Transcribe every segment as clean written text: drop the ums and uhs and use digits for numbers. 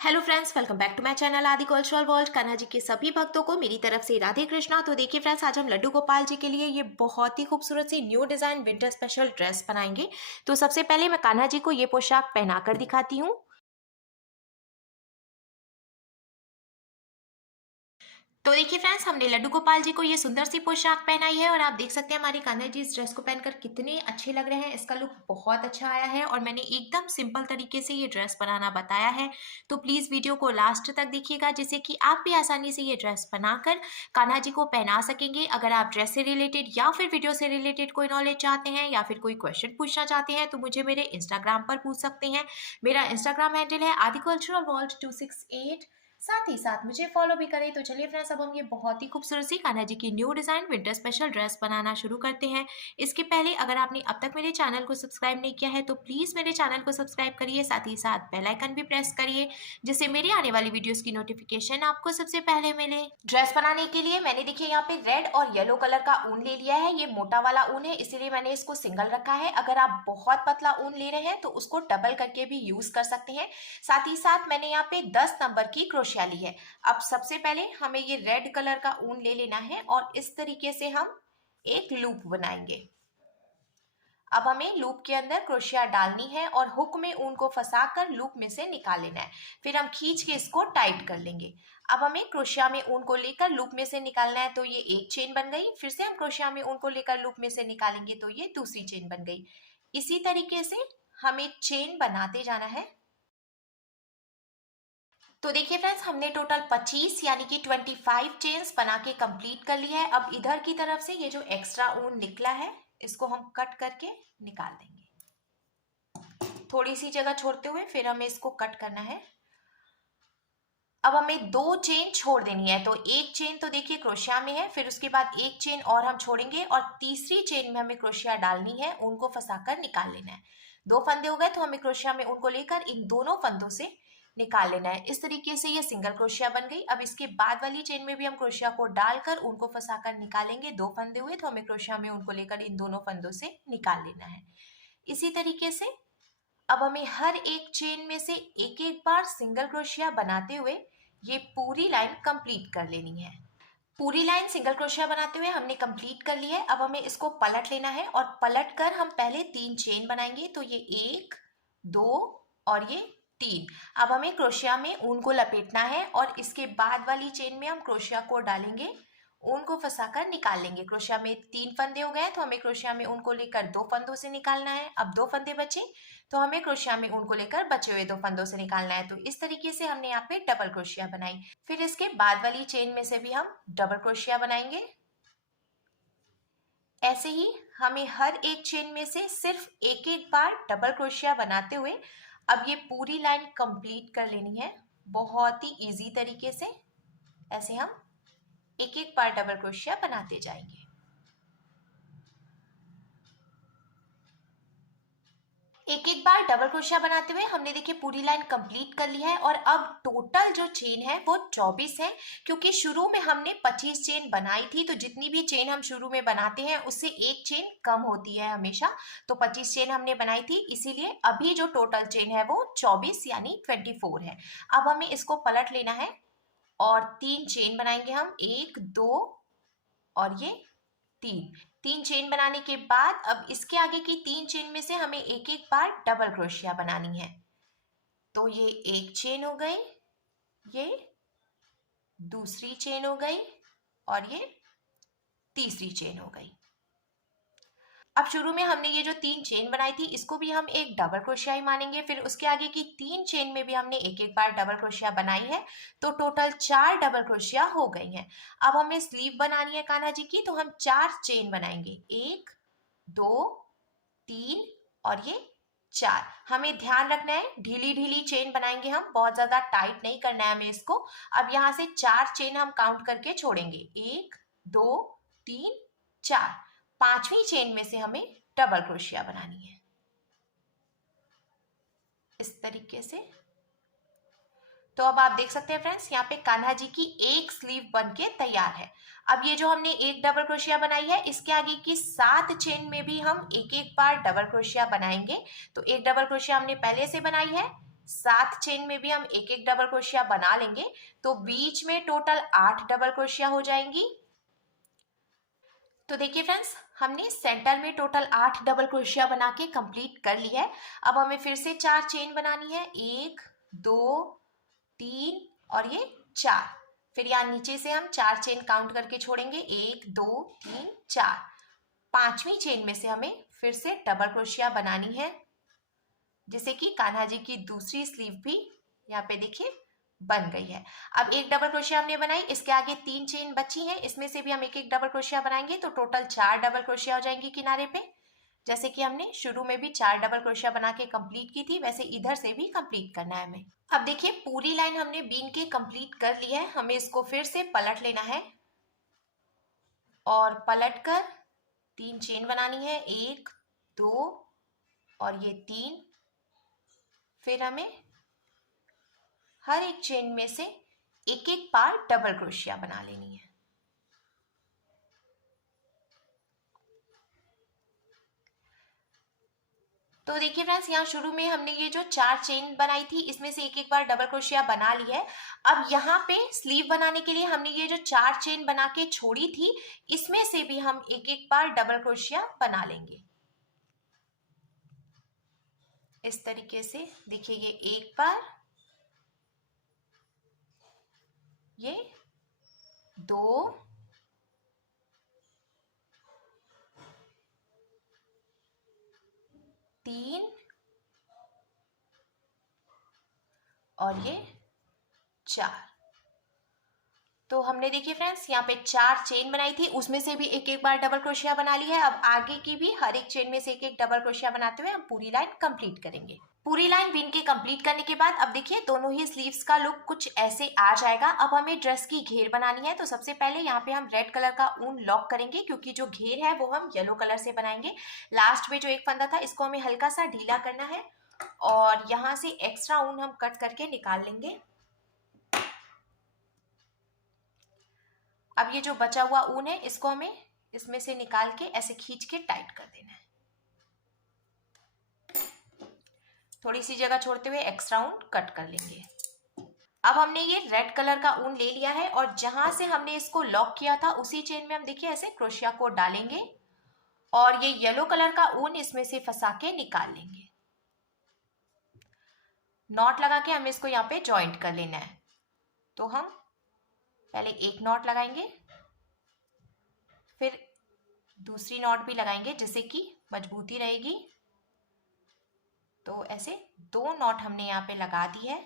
Hello friends, welcome back to my channel Aadi cultural world. Kanha ji के सभी भक्तों को मेरी तरफ से राधे कृष्णा। तो देखिए फ्रेंड्स, आज हम लड्डू गोपाल जी के लिए ये बहुत ही खूबसूरत सी new design winter special dress बनाएंगे। तो सबसे पहले मैं कान्हा जी को ये पोशाक पहनाकर दिखाती हूँ। तो देखिए फ्रेंड्स, हमने लड्डू गोपाल जी को ये सुंदर सी पोशाक पहनाई है और आप देख सकते हैं हमारी कान्हा जी इस ड्रेस को पहनकर कितने अच्छे लग रहे हैं। इसका लुक बहुत अच्छा आया है और मैंने एकदम सिंपल तरीके से ये ड्रेस बनाना बताया है। तो प्लीज वीडियो को लास्ट तक देखिएगा, जिससे कि आप भी आसानी से ये ड्रेस बनाकर कान्हा जी को पहना सकेंगे। अगर आप ड्रेस से रिलेटेड या फिर वीडियो से रिलेटेड कोई नॉलेज चाहते हैं या फिर कोई क्वेश्चन पूछना चाहते हैं तो मुझे मेरे इंस्टाग्राम पर पूछ सकते हैं। मेरा इंस्टाग्राम हैंडल है आदि कल्चरल वर्ल्ड 268। साथ ही साथ मुझे फॉलो भी करें। तो चलिए फ्रेंड्स, अब हम ये बहुत ही खूबसूरत सी कान्हा जी की new design winter special dress बनाना शुरू करते हैं। इसके पहले अगर आपने अब तक मेरे चैनल को सब्सक्राइब नहीं किया है तो प्लीज मेरे चैनल को सब्सक्राइब करिए, साथ ही साथ बेल आइकन भी प्रेस करिए, जिससे मेरी आने वाली वीडियोस की नोटिफिकेशन आपको सबसे पहले मिले। ड्रेस बनाने के लिए मैंने देखिए यहाँ पे रेड और येलो कलर का ऊन ले लिया है। ये मोटा वाला ऊन है, इसीलिए मैंने इसको सिंगल रखा है। अगर आप बहुत पतला ऊन ले रहे हैं तो उसको डबल करके भी यूज कर सकते हैं। साथ ही साथ मैंने यहाँ पे 10 नंबर की क्रोशिया ली है। अब सबसे पहले हमें ये रेड कलर का ऊन ले लेना है और इस तरीके से हम एक लूप बनाएंगे। अब हमें लूप के अंदर क्रोशिया डालनी है और हुक में ऊन को फंसाकर लूप में से निकाल लेना है। फिर हम खींच के इसको टाइट कर लेंगे। अब हमें क्रोशिया में ऊन को लेकर लूप में से निकालना है, तो ये एक चेन बन गई। फिर से हम क्रोशिया में ऊन को लेकर लूप में से निकालेंगे तो ये दूसरी चेन बन गई। इसी तरीके से हमें चेन बनाते जाना है। तो देखिए फ्रेंड्स, हमने टोटल 25 यानी कि 25 चेन्स बना के कंप्लीट कर लिया है। अब इधर की तरफ से ये जो एक्स्ट्रा ऊन निकला है इसको हम कट करके निकाल देंगे। थोड़ी सी जगह छोड़ते हुए फिर हमें इसको कट करना है। अब हमें 2 चेन छोड़ देनी है। तो एक चेन तो देखिए क्रोशिया में है, फिर उसके बाद एक चेन और हम छोड़ेंगे और तीसरी चेन में हमें क्रोशिया डालनी है, ऊन को फंसाकर निकाल लेना है। 2 फंदे हो गए तो हमें क्रोशिया में ऊन को लेकर इन दोनों फंदों से निकाल लेना है। इस तरीके से ये सिंगल क्रोशिया बन गई। अब इसके बाद वाली चेन में भी हम क्रोशिया को डालकर ऊन को फंसाकर निकालेंगे। 2 फंदे हुए तो हमें क्रोशिया में ऊन को लेकर इन दोनों फंदों से निकाल लेना है। इसी तरीके से अब हमें हर एक चेन में से एक एक बार सिंगल क्रोशिया बनाते हुए ये पूरी लाइन कंप्लीट कर लेनी है। पूरी लाइन सिंगल क्रोशिया बनाते हुए हमने कंप्लीट कर ली है। अब हमें इसको पलट लेना है और पलट कर हम पहले 3 चेन बनाएंगे। तो ये 1, 2 और ये 3। अब हमें क्रोशिया में ऊन को लपेटना है और इसके बाद वाली चेन में हम क्रोशिया को डालेंगे, ऊन को फंसाकर निकाल लेंगे। क्रोशिया में 3 फंदे हो गए तो हमें क्रोशिया में ऊन को लेकर 2 फंदों से निकालना है। अब 2 फंदे बचे तो हमें क्रोशिया में ऊन को लेकर बचे हुए 2 फंदों से निकालना है। तो इस तरीके से हमने यहाँ पे डबल क्रोशिया बनाई। फिर इसके बाद वाली चेन में से भी हम डबल क्रोशिया बनाएंगे। ऐसे ही हमें हर एक चेन में से सिर्फ एक एक बार डबल क्रोशिया बनाते हुए अब ये पूरी लाइन कंप्लीट कर लेनी है। बहुत ही इजी तरीके से ऐसे हम एक एक बार डबल क्रोशिया बनाते जाएंगे। एक एक बार डबल क्रोशिया बनाते हुए हमने देखिए पूरी लाइन कंप्लीट कर ली है और अब टोटल जो चेन है वो 24 है। क्योंकि शुरू में हमने 25 चेन बनाई थी, तो जितनी भी चेन हम शुरू में बनाते हैं उससे एक चेन कम होती है हमेशा। तो 25 चेन हमने बनाई थी, इसीलिए अभी जो टोटल चेन है वो 24 यानी 24 है। अब हमें इसको पलट लेना है और 3 चेन बनाएंगे हम, 1, 2 और ये 3 चेन बनाने के बाद अब इसके आगे की 3 चेन में से हमें एक एक बार डबल क्रोशिया बनानी है। तो ये एक चेन हो गई, ये दूसरी चेन हो गई और ये तीसरी चेन हो गई। अब शुरू में हमने ये जो 3 चेन बनाई थी इसको भी हम एक डबल क्रोशिया ही मानेंगे। फिर उसके आगे की 3 चेन में भी हमने एक एक बार डबल क्रोशिया बनाई है, तो टोटल 4 डबल क्रोशिया हो गई हैं। अब हमें स्लीव बनानी है कान्हा जी की, तो हम 4 चेन बनाएंगे, 1, 2, 3 और ये 4। हमें ध्यान रखना है ढीली ढीली चेन बनाएंगे हम, बहुत ज्यादा टाइट नहीं करना है हमें इसको। अब यहाँ से 4 चेन हम काउंट करके छोड़ेंगे, 1, 2, 3, 4। 5वीं चेन में से हमें डबल क्रोशिया बनानी है इस तरीके से। तो अब आप देख सकते हैं फ्रेंड्स, यहाँ पे कान्हा जी की एक स्लीव बनके तैयार है। अब ये जो हमने एक डबल क्रोशिया बनाई है इसके आगे की 7 चेन में भी हम एक एक बार डबल क्रोशिया बनाएंगे। तो एक डबल क्रोशिया हमने पहले से बनाई है, 7 चेन में भी हम एक एक डबल क्रोशिया बना लेंगे, तो बीच में टोटल 8 डबल क्रोशिया हो जाएंगी। तो देखिए फ्रेंड्स, हमने सेंटर में टोटल 8 डबल क्रोशिया बना के कंप्लीट कर ली है। अब हमें फिर से 4 चेन बनानी है, 1 2 3 और ये 4। फिर यहाँ नीचे से हम 4 चेन काउंट करके छोड़ेंगे, 1 2 3 4। पांचवी चेन में से हमें फिर से डबल क्रोशिया बनानी है, जिससे कि कान्हा जी की दूसरी स्लीव भी यहाँ पे देखिए बन गई है। अब एक डबल क्रोशिया हमने बनाई, इसके आगे 3 चेन बची हैं, इसमें से भी हम एक एक डबल क्रोशिया बनाएंगे, तो टोटल 4 डबल क्रोशिया हो जाएंगी किनारे पे। जैसे कि हमने शुरू में भी 4 डबल क्रोशिया बना के कंप्लीट की थी, वैसे इधर से भी कंप्लीट करना है हमें। अब देखिए पूरी लाइन हमने बीन के कंप्लीट कर ली है, हमें इसको फिर से पलट लेना है और पलट कर 3 चेन बनानी है, 1 2 और ये 3। फिर हमें हर एक चेन में से एक एक बार डबल क्रोशिया बना लेनी है। तो देखिए फ्रेंड्स, यहाँ शुरू में हमने ये जो 4 चेन बनाई थी, इसमें से एक एक बार डबल क्रोशिया बना ली है। अब यहाँ पे स्लीव बनाने के लिए हमने ये जो 4 चेन बना के छोड़ी थी, इसमें से भी हम एक एक बार डबल क्रोशिया बना लेंगे। इस तरीके से देखिए, ये एक बार, ये 2 3 और ये 4। तो हमने देखिए फ्रेंड्स, यहाँ पे 4 चेन बनाई थी, उसमें से भी एक एक बार डबल क्रोशिया बना ली है। अब आगे की भी हर एक चेन में से एक एक डबल क्रोशिया बनाते हुए हम पूरी लाइन कंप्लीट करेंगे। पूरी लाइन बीन के कंप्लीट करने के बाद अब देखिए दोनों ही स्लीव्स का लुक कुछ ऐसे आ जाएगा। अब हमें ड्रेस की घेर बनानी है, तो सबसे पहले यहाँ पे हम रेड कलर का ऊन लॉक करेंगे, क्योंकि जो घेर है वो हम येलो कलर से बनाएंगे। लास्ट में जो एक फंदा था, इसको हमें हल्का सा ढीला करना है और यहाँ से एक्स्ट्रा ऊन हम कट करके निकाल लेंगे। अब ये जो बचा हुआ ऊन है, इसको हमें इसमें से निकाल के ऐसे खींच के टाइट कर देना है। थोड़ी सी जगह छोड़ते हुए एक्स्ट्रा ऊन कट कर लेंगे। अब हमने ये रेड कलर का ऊन ले लिया है और जहां से हमने इसको लॉक किया था, उसी चेन में हम देखिए ऐसे क्रोशिया को डालेंगे और ये येलो कलर का ऊन इसमें से फंसा के निकाल लेंगे। नॉट लगा के हमें इसको यहाँ पे जॉइंट कर लेना है। तो हम पहले एक नॉट लगाएंगे, फिर दूसरी नॉट भी लगाएंगे, जिससे कि मजबूती रहेगी। तो ऐसे 2 नॉट हमने यहाँ पे लगा दी है।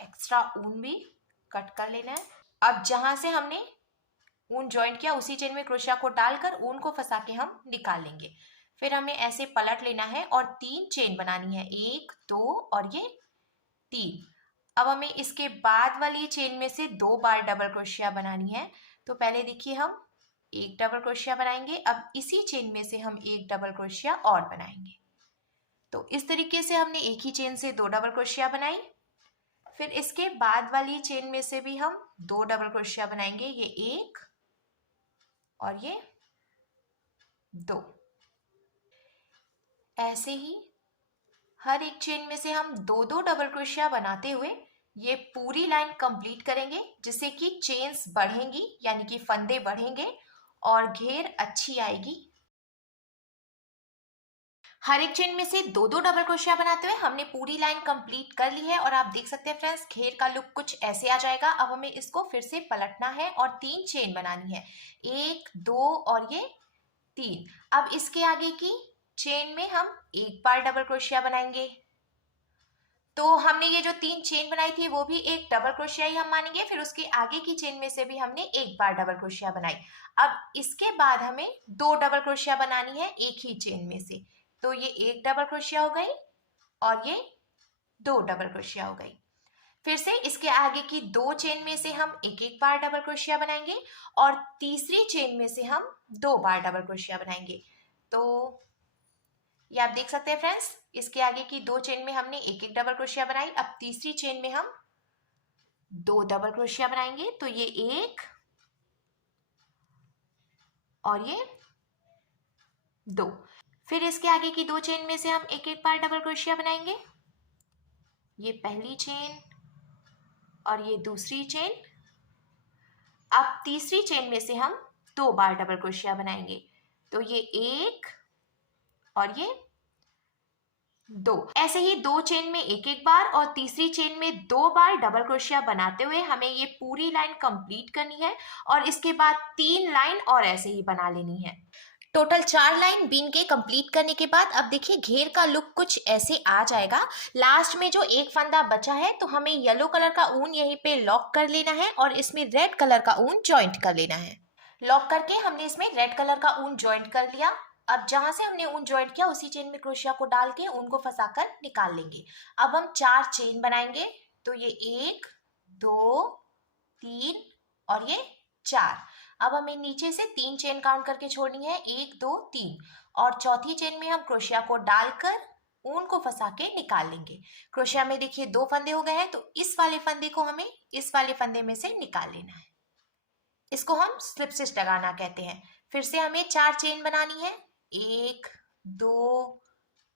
एक्स्ट्रा ऊन भी कट कर लेना है। अब जहां से हमने ऊन जॉइंट किया, उसी चेन में क्रोशिया को डालकर ऊन को फंसा के हम निकाल लेंगे। फिर हमें ऐसे पलट लेना है और 3 चेन बनानी है, 1 2 और ये 3। अब हमें इसके बाद वाली चेन में से 2 बार डबल क्रोशिया बनानी है। तो पहले देखिए हम एक डबल क्रोशिया बनाएंगे, अब इसी चेन में से हम एक डबल क्रोशिया और बनाएंगे। तो इस तरीके से हमने एक ही चेन से 2 डबल क्रोशिया बनाई। फिर इसके बाद वाली चेन में से भी हम 2 डबल क्रोशिया बनाएंगे, ये 1 और ये 2। ऐसे ही हर एक चेन में से हम 2 डबल क्रोशिया बनाते हुए ये पूरी लाइन कंप्लीट करेंगे, जिससे कि चेन्स बढ़ेंगी, यानी कि फंदे बढ़ेंगे और घेर अच्छी आएगी। हर एक चेन में से 2 डबल क्रोशिया बनाते हुए हमने पूरी लाइन कंप्लीट कर ली है और आप देख सकते हैं फ्रेंड्स, घेर का लुक कुछ ऐसे आ जाएगा। अब हमें इसको फिर से पलटना है और 3 चेन बनानी है, 1 2 और ये 3। अब इसके आगे की चेन में हम एक बार डबल क्रोशिया बनाएंगे। तो हमने ये जो 3 चेन बनाई थी, वो भी एक डबल क्रोशिया ही हम मानेंगे। फिर उसके आगे की चेन में से भी हमने एक बार डबल क्रोशिया बनाई। अब इसके बाद हमें 2 डबल क्रोशिया बनानी है एक ही चेन में से। तो ये एक डबल क्रोशिया हो गई और ये 2 डबल क्रोशिया हो गई। फिर से इसके आगे की 2 चेन में से हम एक एक बार डबल क्रोशिया बनाएंगे और तीसरी चेन में से हम 2 बार डबल क्रोशिया बनाएंगे। तो ये आप देख सकते हैं फ्रेंड्स, इसके आगे की 2 चेन में हमने एक एक डबल क्रोशिया बनाई। अब तीसरी चेन में हम 2 डबल क्रोशिया बनाएंगे, तो ये 1 और ये 2। फिर इसके आगे की 2 चेन में से हम एक एक बार डबल क्रोशिया बनाएंगे ये पहली चेन और ये दूसरी चेन। अब तीसरी चेन में से हम 2 बार डबल क्रोशिया बनाएंगे। तो ये 1 और ये 2। ऐसे ही 2 चेन में एक एक बार और तीसरी चेन में 2 बार डबल क्रोशिया बनाते हुए हमें ये पूरी लाइन कंप्लीट करनी है और इसके बाद 3 लाइन और ऐसे ही बना लेनी है। टोटल 4 लाइन बीन के कंप्लीट करने के बाद अब देखिए घेर का लुक कुछ ऐसे आ जाएगा। लास्ट में जो एक फंदा बचा है तो हमें येलो कलर का ऊन यहीं पे लॉक कर लेना है और इसमें रेड कलर का ऊन जॉइंट कर लेना है। लॉक करके हमने इसमें रेड कलर का ऊन जॉइंट कर लिया। अब जहां से हमने ऊन जॉइंट किया उसी चेन में क्रोशिया को डाल के ऊन को फंसाकर निकाल लेंगे। अब हम 4 चेन बनाएंगे। तो ये 1 2 3 और ये 4। अब हमें नीचे से 3 चेन काउंट करके छोड़नी है, 1 2 3। और चौथी चेन में हम क्रोशिया को डालकर ऊन को फंसा के निकाल लेंगे। क्रोशिया में देखिए 2 फंदे हो गए हैं तो इस वाले फंदे को हमें इस वाले फंदे में से निकाल लेना है। इसको हम स्लिप स्टिच लगाना कहते हैं। फिर से हमें 4 चेन बनानी है, 1 2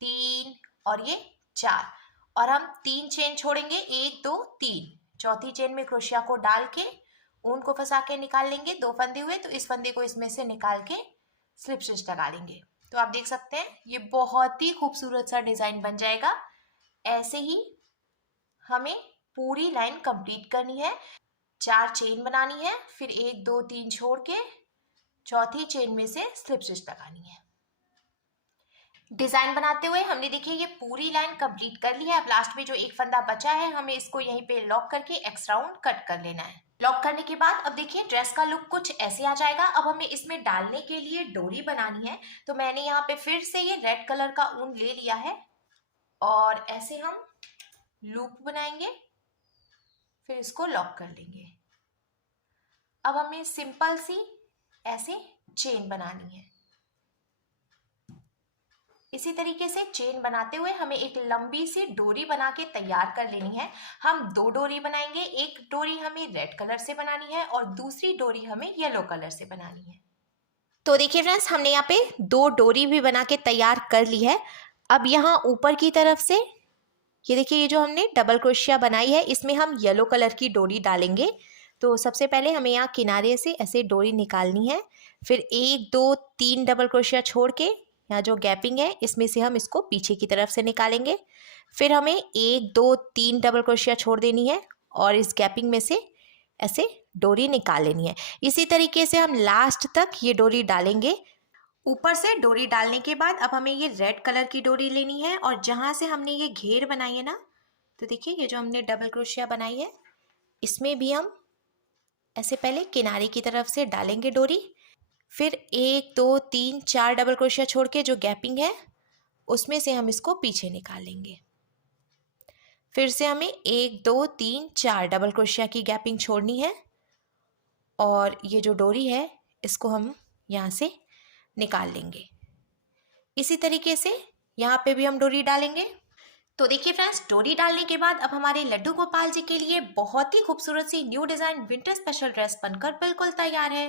3 और ये 4। और हम 3 चेन छोड़ेंगे, 1 2 3। चौथी चेन में क्रोशिया को डाल के ऊन को फंसा के निकाल लेंगे। 2 फंदे हुए तो इस फंदे को इसमें से निकाल के स्लिप स्टिच लगा लेंगे। तो आप देख सकते हैं ये बहुत ही खूबसूरत सा डिजाइन बन जाएगा। ऐसे ही हमें पूरी लाइन कंप्लीट करनी है। 4 चेन बनानी है, फिर 1 2 3 छोड़ के चौथी चेन में से स्लिप स्टिच लगानी है। डिजाइन बनाते हुए हमने देखिए ये पूरी लाइन कंप्लीट कर ली है। अब लास्ट में जो एक फंदा बचा है हमें इसको यहीं पे लॉक करके एक्स्ट्रा ऊन कट कर लेना है। लॉक करने के बाद अब देखिए ड्रेस का लुक कुछ ऐसे आ जाएगा। अब हमें इसमें डालने के लिए डोरी बनानी है। तो मैंने यहाँ पे फिर से ये रेड कलर का ऊन ले लिया है और ऐसे हम लूप बनाएंगे, फिर इसको लॉक कर लेंगे। अब हमें सिंपल सी ऐसे चेन बनानी है। इसी तरीके से चेन बनाते हुए हमें एक लंबी सी डोरी बना के तैयार कर लेनी है। हम 2 डोरी बनाएंगे, एक डोरी हमें रेड कलर से बनानी है और दूसरी डोरी हमें येलो कलर से बनानी है। तो देखिए फ्रेंड्स हमने यहाँ पे 2 डोरी भी बना के तैयार कर ली है। अब यहाँ ऊपर की तरफ से ये देखिए ये जो हमने डबल क्रोशिया बनाई है इसमें हम येलो कलर की डोरी डालेंगे। तो सबसे पहले हमें यहाँ किनारे से ऐसे डोरी निकालनी है, फिर 1 2 3 डबल क्रोशिया छोड़ के यहाँ जो गैपिंग है इसमें से हम इसको पीछे की तरफ से निकालेंगे। फिर हमें 1 2 3 डबल क्रोशिया छोड़ देनी है और इस गैपिंग में से ऐसे डोरी निकाल लेनी है। इसी तरीके से हम लास्ट तक ये डोरी डालेंगे। ऊपर से डोरी डालने के बाद अब हमें ये रेड कलर की डोरी लेनी है और जहाँ से हमने ये घेर बनाई है ना, तो देखिए ये जो हमने डबल क्रोशिया बनाई है इसमें भी हम ऐसे पहले किनारे की तरफ से डालेंगे डोरी, फिर 1 2 3 4 डबल क्रोशिया छोड़ के जो गैपिंग है उसमें से हम इसको पीछे निकालेंगे। फिर से हमें 1 2 3 4 डबल क्रोशिया की गैपिंग छोड़नी है और ये जो डोरी है इसको हम यहाँ से निकाल लेंगे। इसी तरीके से यहाँ पे भी हम डोरी डालेंगे। तो देखिए फ्रेंड्स डोरी डालने के बाद अब हमारे लड्डू गोपाल जी के लिए बहुत ही खूबसूरत सी new design winter special dress बनकर बिल्कुल तैयार है।